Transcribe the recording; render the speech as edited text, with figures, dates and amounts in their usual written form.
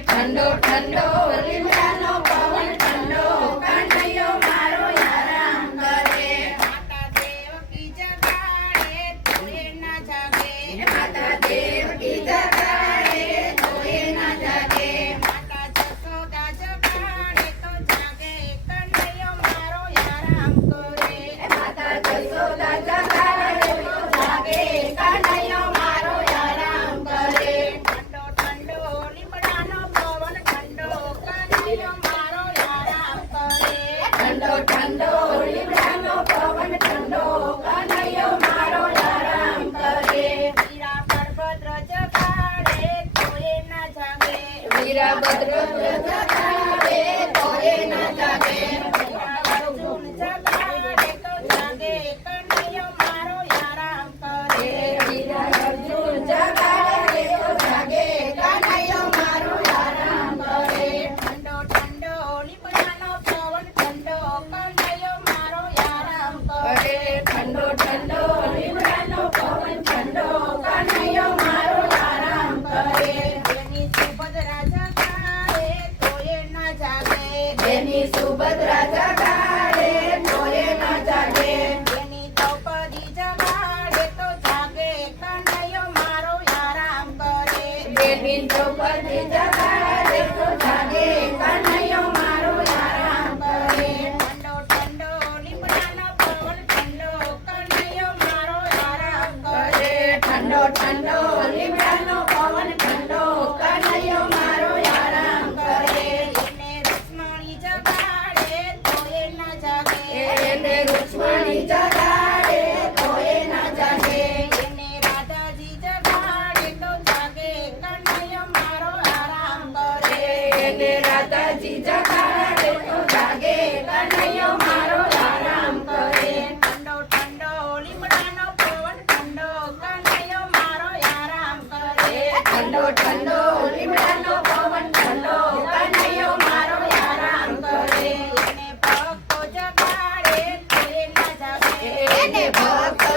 ઠંડો ઠંડો લીમડાનો પવન ઠંડો કનૈયો મારો આરામ કરે. માતા દેવકી જગાડે તોય ના જાગે. માતા દેવકી જગાડે તોય ના જાગે. માતા જશોદા જગાડે તો જાગે કનૈયો મારો આરામ કરે. માતા જશોદા જગાડે તો જાગે કનૈયો મારો આરામ કરે. ઠંડો ઠંડો લીમડાનો પવન ઠંડો કનૈયો મારો આરામ કરે. ઠંડો ઠંડો લીમડાનો પવન ઠંડો કનૈયો મારો આરામ કરે. વીરા પરભદ્ર જગાડે તોય ના જાગે. વીરભદ્ર જગાડે તોય ના જાગે. વીરા અર્જુન જગાડે તો જાગે કનૈયો મારો આરામ કરે. વીરા અર્જુન જગાડે તો જાગે કનૈયો મારો આરામ કરે. ઠંડો ઠંડો લીમડાનો પવન ઠંડો કનૈયો મારો આરામ કરે. ઠંડો ઠંડો લીમડાનો પવન ઠંડો કનૈયો મારો આરામ કરે. એની સુભદ્રા જગાડે તોય ના જાગે. એની સુભદ્રા જગાડે તોય ના જાગે. એની દ્રૌપદી જગાડે તો જાગે કનૈયો મારો આરામ કરે. દેવી દ્રૌપદી જગાડે તો જાગે કનૈયો મારો આરામ કરે. ઠંડો ઠંડો લીમડાનો પવન ઠંડો કનૈયો મારો આરામ કરે. ઠંડો ઠંડો લીમડાનો પવન ઠંડો કનૈયો મારો આરામ કરે. એને રૂક્ષ્મણી જગાડે તોય ના જાગે. એને રૂક્ષ્મણી જગાડે તોય ના જાગે. એને રાધાજી જગાડે તો જાગે કનૈયો મારો આરામ કરે. એને રાધાજી જગાડે તો જાગે કનૈયો મારો આરામ કરે. ઠંડો ઠંડો લીમડાનો પવન ઠંડો કનૈયો મારો આરામ કરે. ઠંડો ઠંડો લીમડાનો પવન ઠંડો કનૈયો મારો આરામ કરે. એને ભક્તો જગાડે તોય ના જાગે. એને ભક્તો